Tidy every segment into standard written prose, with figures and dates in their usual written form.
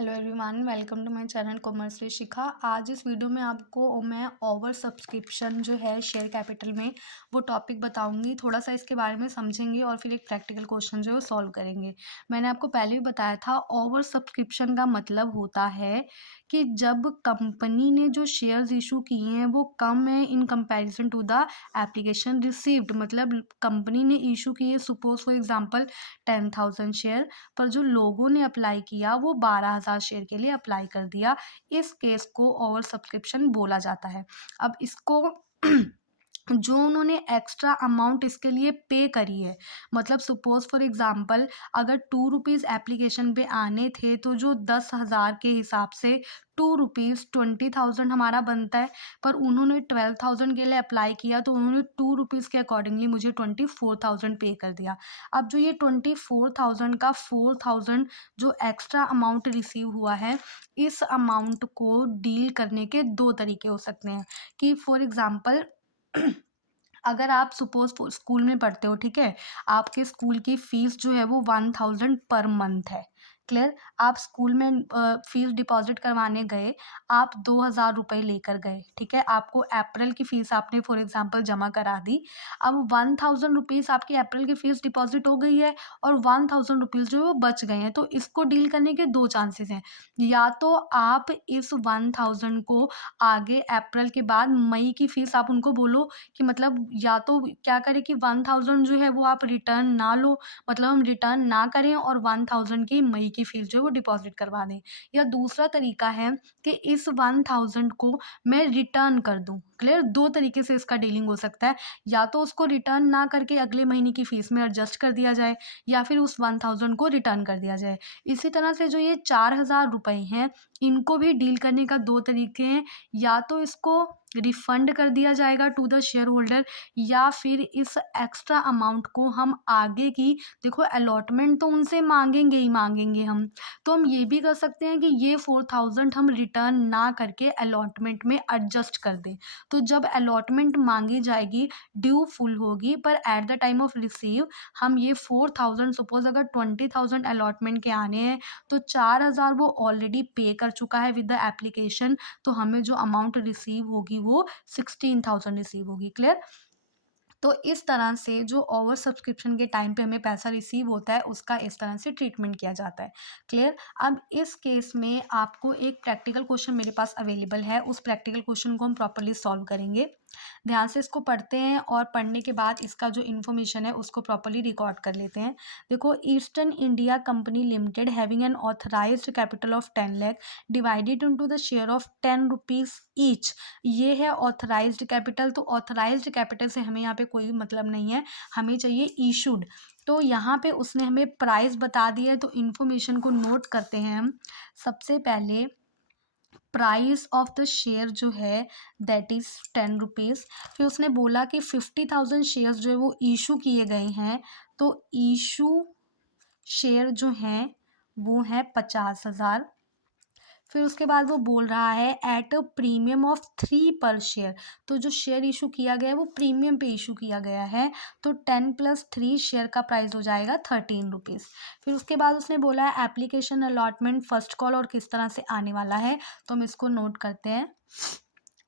Hello everyone, welcome to my channel commerce with Shikha. आज इस video में आपको मैं ओवर सब्सक्रिप्शन जो है शेयर कैपिटल में वो टॉपिक बताऊंगी। थोड़ा सा इसके बारे में समझेंगे और फिर एक प्रैक्टिकल क्वेश्चन जो है वो सॉल्व करेंगे। मैंने आपको पहले भी बताया था, ओवर सब्सक्रिप्शन का मतलब होता है कि जब कंपनी ने जो शेयर्स इशू किए हैं वो कम है in comparison to the application received. मतलब कंपनी ने इशू किए सपोज फॉर एग्जांपल 10,000 शेयर, पर जो लोगों ने अप्लाई किया वो 12,000 शेयर के लिए अप्लाई कर दिया। इस केस को ओवर सब्सक्रिप्शन बोला जाता है। अब इसको जो उन्होंने एक्स्ट्रा अमाउंट इसके लिए पे करी है, मतलब सपोज फॉर एग्जांपल अगर 2 रुपीज़ एप्लीकेशन पे आने थे तो जो 10,000 के हिसाब से 2 रुपीज़ 20,000 हमारा बनता है, पर उन्होंने 12,000 के लिए अप्लाई किया तो उन्होंने 2 रुपीज़ के अकॉर्डिंगली मुझे 24,000 पे कर दिया। अब जो ये 24,000 का 4,000 जो एक्स्ट्रा अमाउंट रिसीव हुआ है, इस अमाउंट को डील करने के दो तरीके हो सकते हैं। कि फॉर एग्जांपल अगर आप सपोज स्कूल में पढ़ते हो, ठीक है, आपके स्कूल की फीस जो है वो 1,000 पर मंथ है। क्लियर? आप स्कूल में फीस डिपॉजिट करवाने गए, आप 2,000 रुपये लेकर गए, ठीक है, आपको अप्रैल की फीस आपने फॉर एग्जांपल जमा करा दी। अब 1,000 रुपीज़ आपकी अप्रैल की फीस डिपॉजिट हो गई है और 1,000 रुपीज़ जो है वो बच गए हैं। तो इसको डील करने के दो चांसेस हैं। या तो आप इस 1,000 को आगे अप्रैल के बाद मई की फीस आप उनको बोलो कि मतलब या तो क्या करें कि 1,000 जो है वो आप रिटर्न ना लो, मतलब हम रिटर्न ना करें और 1,000 की मई की फीस जो है वो डिपॉजिट करवा दें। या दूसरा तरीका है कि इस 1,000 को मैं रिटर्न कर दूं। क्लियर? दो तरीके से इसका डीलिंग हो सकता है। या तो उसको रिटर्न ना करके अगले महीने की फीस में एडजस्ट कर दिया जाए, या फिर उस 1,000 को रिटर्न कर दिया जाए। इसी तरह से जो ये 4,000 रुपये हैं, इनको भी डील करने का दो तरीके हैं। या तो इसको रिफंड कर दिया जाएगा टू द शेयर होल्डर, या फिर इस एक्स्ट्रा अमाउंट को हम आगे की, देखो अलॉटमेंट तो उनसे मांगेंगे ही मांगेंगे हम, तो हम ये भी कर सकते हैं कि ये 4,000 हम रिटर्न ना करके अलॉटमेंट में एडजस्ट कर दें। तो जब अलॉटमेंट मांगी जाएगी, ड्यू फुल होगी, पर at the time of receive हम ये 4,000, सपोज अगर 20,000 अलॉटमेंट के आने हैं तो 4,000 वो ऑलरेडी पे कर चुका है विद द एप्लीकेशन, तो हमें जो अमाउंट रिसीव होगी वो 16,000 रिसीव होगी। क्लियर? तो इस तरह से जो ओवर सब्सक्रिप्शन के टाइम पे हमें पैसा रिसीव होता है उसका इस तरह से ट्रीटमेंट किया जाता है। क्लियर? अब इस केस में आपको एक प्रैक्टिकल क्वेश्चन मेरे पास अवेलेबल है, उस प्रैक्टिकल क्वेश्चन को हम प्रॉपर्ली सॉल्व करेंगे। ध्यान से इसको पढ़ते हैं और पढ़ने के बाद इसका जो इन्फॉर्मेशन है उसको प्रॉपर्ली रिकॉर्ड कर लेते हैं। देखो, eastern India company limited having an authorised capital of 10 lakh divided into the share of 10 rupees each. ये है ऑथराइज्ड कैपिटल। तो ऑथराइज्ड कैपिटल से हमें यहाँ पे कोई भी मतलब नहीं है, हमें चाहिए इशूड। तो यहाँ पे उसने हमें प्राइस बता दिया है, तो इन्फॉर्मेशन को नोट करते हैं हम। सबसे पहले प्राइस ऑफ द शेयर जो है दैट इज़ 10 रुपीज़। फिर उसने बोला कि 50,000 शेयर्स जो है वो इशू किए गए हैं, तो इशू शेयर जो हैं वो है 50,000। फिर उसके बाद वो बोल रहा है एट अ प्रीमियम ऑफ 3 पर शेयर। तो जो शेयर इशू किया गया है वो प्रीमियम पे इशू किया गया है, तो 10+3 शेयर का प्राइस हो जाएगा 13 रुपीज़। फिर उसके बाद उसने बोला है एप्लीकेशन अलॉटमेंट फर्स्ट कॉल और किस तरह से आने वाला है, तो हम इसको नोट करते हैं।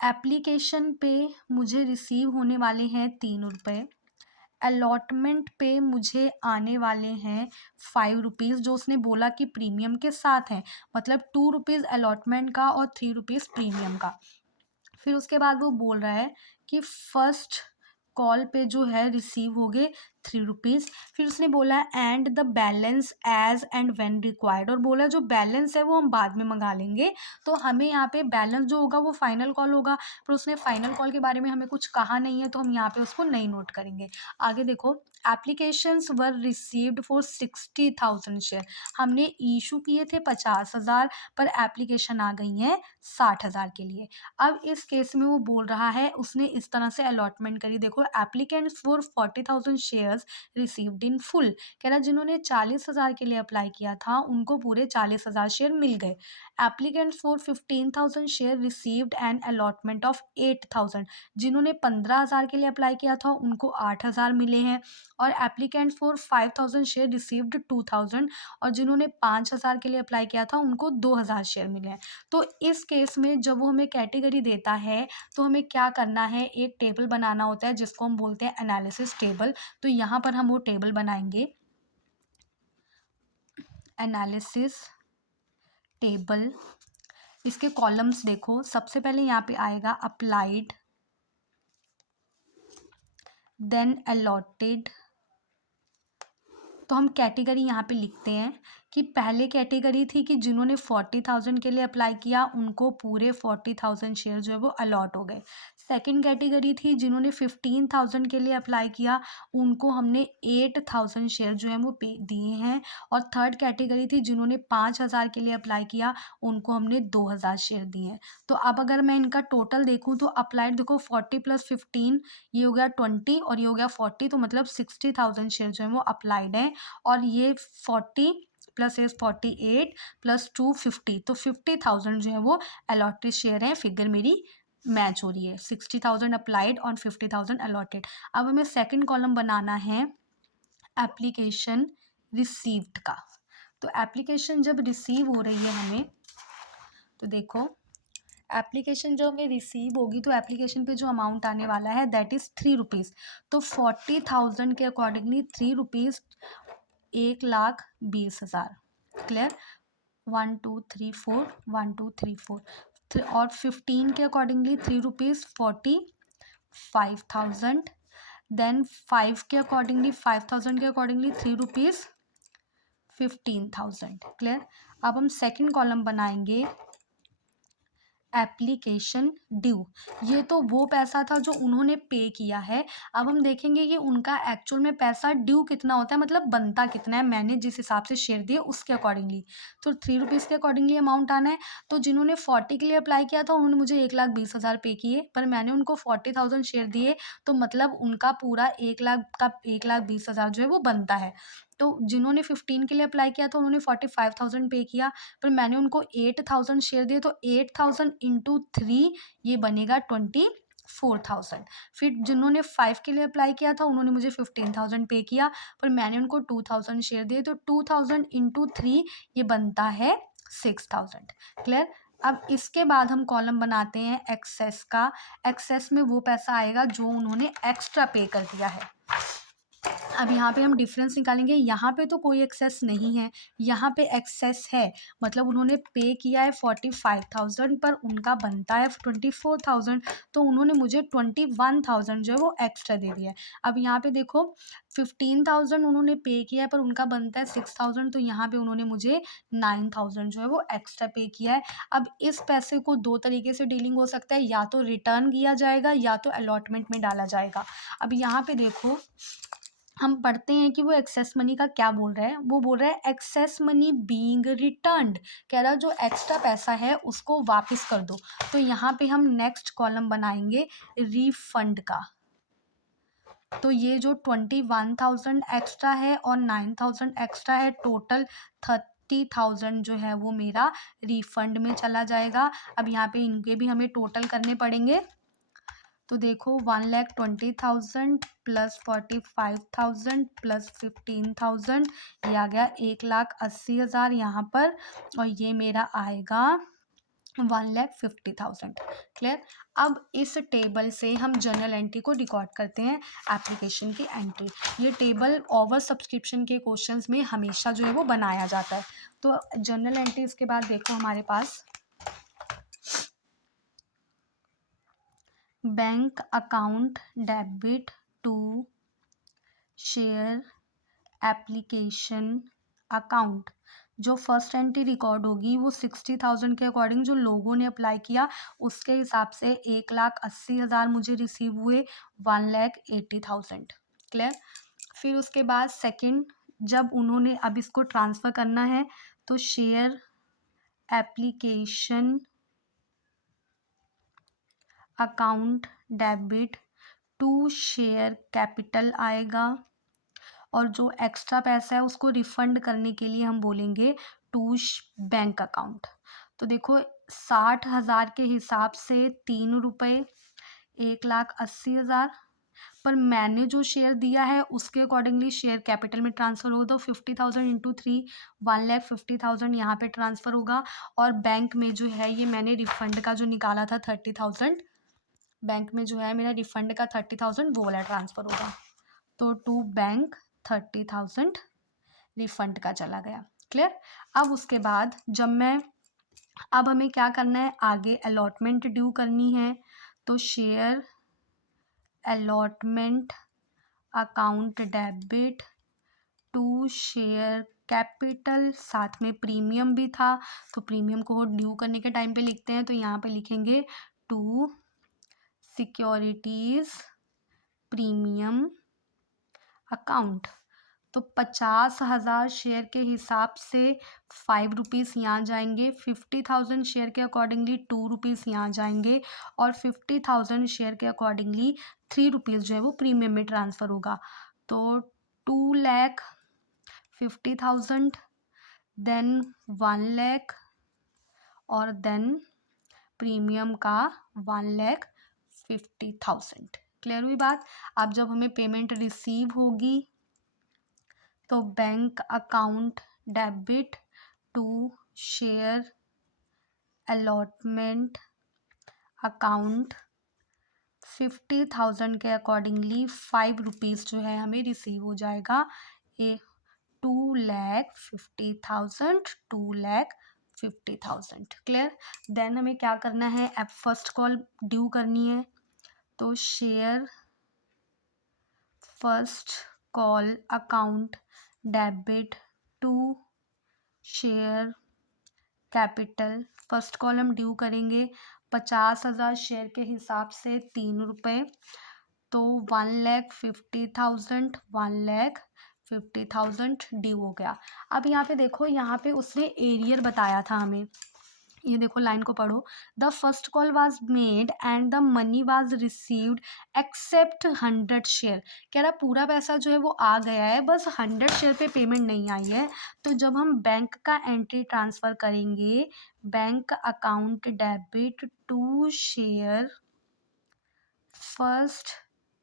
एप्लीकेशन पे मुझे रिसीव होने वाले हैं 3 रुपये, अलॉटमेंट पे मुझे आने वाले हैं 5 रुपीज़, जो उसने बोला कि प्रीमियम के साथ हैं, मतलब 2 रुपीज़ अलॉटमेंट का और 3 रुपीज़ प्रीमियम का। फिर उसके बाद वो बोल रहा है कि फर्स्ट कॉल पे जो है रिसीव हो गए 3 रुपीज़। फिर उसने बोला and the balance as and when required, और बोला जो बैलेंस है वो हम बाद में मंगा लेंगे। तो हमें यहाँ पे बैलेंस जो होगा वो फाइनल कॉल होगा, पर उसने फाइनल कॉल के बारे में हमें कुछ कहा नहीं है, तो हम यहाँ पे उसको नहीं नोट करेंगे। आगे देखो, applications were received for 60,000 share. हमने इशू किए थे 50,000, पर एप्लीकेशन आ गई हैं 60,000 के लिए। अब इस केस में वो बोल रहा है, उसने इस तरह से अलॉटमेंट करी। देखो, applicants for 40,000 share shares received in full. कह रहा जिन्होंने 40,000 के लिए अप्लाई किया था उनको पूरे 40,000 शेयर मिल गए। Applicants for 15,000 share received an allotment of 8,000। जिन्होंने 15,000 के लिए अप्लाई किया था उनको 8,000 मिले हैं। और एप्लीकेंट्स फॉर 5,000 शेयर रिसीव्ड 2,000। और जिन्होंने 5,000 के लिए अप्लाई किया था उनको 2,000 शेयर मिले हैं। तो इस केस में जब वो हमें कैटेगरी देता है तो हमें क्या करना है, एक टेबल बनाना होता है जिसको हम बोलते हैं एनालिसिस टेबल। तो यहाँ पर हम वो टेबल बनाएंगे, एनालिसिस टेबल। इसके कॉलम्स देखो, सबसे पहले यहाँ पे आएगा अप्लाइड, देन अलॉटेड। तो हम कैटेगरी यहाँ पे लिखते हैं कि पहले कैटेगरी थी कि जिन्होंने 40,000 के लिए अप्लाई किया उनको पूरे 40,000 शेयर जो है वो अलॉट हो गए। सेकंड कैटेगरी थी जिन्होंने 15,000 के लिए अप्लाई किया उनको हमने 8,000 शेयर जो है वो पे दिए हैं। और थर्ड कैटेगरी थी जिन्होंने 5,000 के लिए अप्लाई किया उनको हमने 2,000 शेयर दिए हैं। तो अब अगर मैं इनका टोटल देखूँ तो अप्लाइड देखो 40 + 15 ये हो गया 20 और ये हो गया 40, तो मतलब 60,000 शेयर जो है वो अप्लाइड हैं। और ये 40 + 48 + 2 50, तो 50,000 जो है वो अलॉटेड शेयर हैं। फिगर मेरी मैच हो रही है, 60,000 अप्लाइड और 50,000 अलॉटेड। अब हमें सेकंड कॉलम बनाना है एप्लीकेशन रिसीव्ड का। तो एप्लीकेशन जब रिसीव हो रही है हमें, तो देखो एप्लीकेशन जो हमें रिसीव होगी तो एप्लीकेशन पे जो अमाउंट आने वाला है दैट इज़ 3 रुपीज़। तो 40,000 के अकॉर्डिंगली 3 रुपीज़ 1,20,000। क्लियर, 1 2 3 4 1 2 3 4। और 15 के अकॉर्डिंगली 3 रुपीज़ 45,000। देन 5 के अकॉर्डिंगली 5,000 के अकॉर्डिंगली 3 रुपीज़ 15,000। क्लियर। अब हम सेकंड कॉलम बनाएंगे एप्लीकेशन ड्यू। ये तो वो पैसा था जो उन्होंने पे किया है। अब हम देखेंगे कि उनका एक्चुअल में पैसा ड्यू कितना होता है, मतलब बनता कितना है, मैंने जिस हिसाब से शेयर दिए उसके अकॉर्डिंगली। तो 3 रुपीज़ के अकॉर्डिंगली अमाउंट आना है। तो जिन्होंने 40 के लिए अप्लाई किया था उन्होंने मुझे 1,20,000 पे किए, पर मैंने उनको 40,000 शेयर दिए, तो मतलब उनका पूरा 1,00,000 का 1,20,000 जो है वो बनता है। तो जिन्होंने 15 के लिए अप्लाई किया था उन्होंने 45,000 पे किया, पर मैंने उनको 8,000 शेयर दिए, तो 8,000 इंटू 3 ये बनेगा 24,000। फिर जिन्होंने 5 के लिए अप्लाई किया था उन्होंने मुझे 15,000 पे किया, पर मैंने उनको 2,000 शेयर दिए, तो 2,000 इंटू 3 ये बनता है 6,000। क्लियर। अब इसके बाद हम कॉलम बनाते हैं एक्सेस का। एक्सेस में वो पैसा आएगा जो उन्होंने एक्स्ट्रा पे कर दिया है। अब यहाँ पे हम डिफरेंस निकालेंगे। यहाँ पे तो कोई एक्सेस नहीं है, यहाँ पे एक्सेस है, मतलब उन्होंने पे किया है 45,000 पर उनका बनता है 24,000, तो उन्होंने मुझे 21,000 जो है वो एक्स्ट्रा दे दिया है। अब यहाँ पे देखो 15,000 उन्होंने पे किया है पर उनका बनता है 6,000, तो यहाँ पे उन्होंने मुझे 9,000 जो है वो एक्स्ट्रा पे किया है। अब इस पैसे को दो तरीके से डीलिंग हो सकता है, या तो रिटर्न किया जाएगा या तो अलॉटमेंट में डाला जाएगा। अब यहाँ पे देखो हम पढ़ते हैं कि वो एक्सेस मनी का क्या बोल रहा है। वो बोल रहा है एक्सेस मनी बीइंग रिटर्न्ड, कह रहा जो एक्स्ट्रा पैसा है उसको वापस कर दो। तो यहाँ पे हम नेक्स्ट कॉलम बनाएंगे रिफंड का। तो ये जो 21,000 एक्स्ट्रा है और 9,000 एक्स्ट्रा है, टोटल 30,000 जो है वो मेरा रिफंड में चला जाएगा। अब यहाँ पे इनके भी हमें टोटल करने पड़ेंगे। तो देखो 1,20,000 + 45,000 + 15,000 ये आ गया 1,80,000 यहाँ पर, और ये मेरा आएगा 1,50,000। क्लियर। अब इस टेबल से हम जर्नल एंट्री को रिकॉर्ड करते हैं, एप्लीकेशन की एंट्री। ये टेबल ओवर सब्सक्रिप्शन के क्वेश्चंस में हमेशा जो है वो बनाया जाता है। तो जर्नल एंट्री इसके बाद देखो हमारे पास bank account debit to share application account. जो फर्स्ट एंट्री रिकॉर्ड होगी वो 60,000 के अकॉर्डिंग जो लोगों ने अप्लाई किया उसके हिसाब से 1,80,000 मुझे रिसीव हुए, 1,80,000। क्लियर। फिर उसके बाद सेकंड, जब उन्होंने अब इसको ट्रांसफ़र करना है तो share application account debit to share capital आएगा, और जो एक्स्ट्रा पैसा है उसको रिफंड करने के लिए हम बोलेंगे टू बैंक अकाउंट। तो देखो 60,000 के हिसाब से 3 रुपये 1,80,000, पर मैंने जो शेयर दिया है उसके अकॉर्डिंगली शेयर कैपिटल में ट्रांसफ़र होगा, तो 50,000 इंटू 3 1,50,000 यहाँ पे ट्रांसफ़र होगा। और बैंक में जो है ये मैंने रिफंड का जो निकाला था 30,000, बैंक में जो है मेरा रिफंड का 30,000 वो वाला ट्रांसफ़र होगा। तो टू बैंक 30,000 रिफंड का चला गया। क्लियर। अब उसके बाद अब हमें क्या करना है, आगे अलॉटमेंट ड्यू करनी है। तो share allotment account debit to share capital, साथ में प्रीमियम भी था, तो प्रीमियम को ड्यू करने के टाइम पे लिखते हैं, तो यहाँ पे लिखेंगे टू सिक्योरिटीज प्रीमियम अकाउंट। तो 50,000 शेयर के हिसाब से 5 रुपीज़ यहाँ जाएंगे, 50,000 शेयर के अकॉर्डिंगली 2 रुपीज़ यहाँ जाएंगे, और 50,000 शेयर के अकॉर्डिंगली 3 रुपीज़ जो है वो प्रीमियम में ट्रांसफ़र होगा। तो 2,50,000, देन 1,00,000 और देन प्रीमियम का 1,50,000। क्लियर हुई बात। अब जब हमें पेमेंट रिसीव होगी तो bank account debit to share allotment account 50,000 के अकॉर्डिंगली 5 रुपीज़ जो है हमें रिसीव हो जाएगा। 2,50,000 2,50,000। क्लियर। देन हमें क्या करना है, अब फर्स्ट कॉल ड्यू करनी है। तो share first call account debit to share capital, first call हम ड्यू करेंगे 50,000 शेयर के हिसाब से 3 रुपये, तो 1,50,000 1,50,000 ड्यू हो गया। अब यहाँ पे देखो, यहाँ पे उसने एरियर बताया था हमें, ये देखो लाइन को पढ़ो। The first call was made and the money was received accept 100 share. कह रहा पूरा पैसा जो है वो आ गया है, बस 100 शेयर पे पेमेंट नहीं आई है। तो जब हम बैंक का एंट्री ट्रांसफ़र करेंगे, bank account debit to share first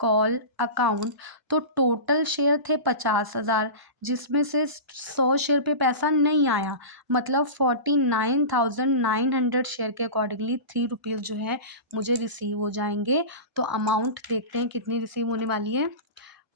call account, तो टोटल शेयर थे 50,000, जिसमें से 100 शेयर पे पैसा नहीं आया, मतलब 49,900 शेयर के अकॉर्डिंगली 3 रुपीज़ जो है मुझे रिसीव हो जाएंगे। तो अमाउंट देखते हैं कितनी रिसीव होने वाली है।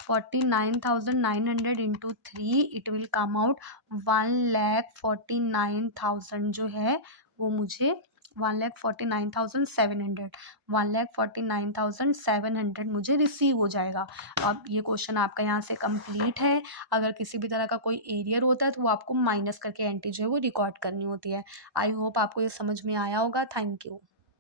49,900 into 3, it will come out 1,49,000 जो है वो मुझे 1,49,700 1,49,700 मुझे रिसीव हो जाएगा। अब ये क्वेश्चन आपका यहाँ से कंप्लीट है। अगर किसी भी तरह का कोई एरियर होता है तो वो आपको माइनस करके एंट्री जो है वो रिकॉर्ड करनी होती है। आई होप आपको ये समझ में आया होगा। Thank you.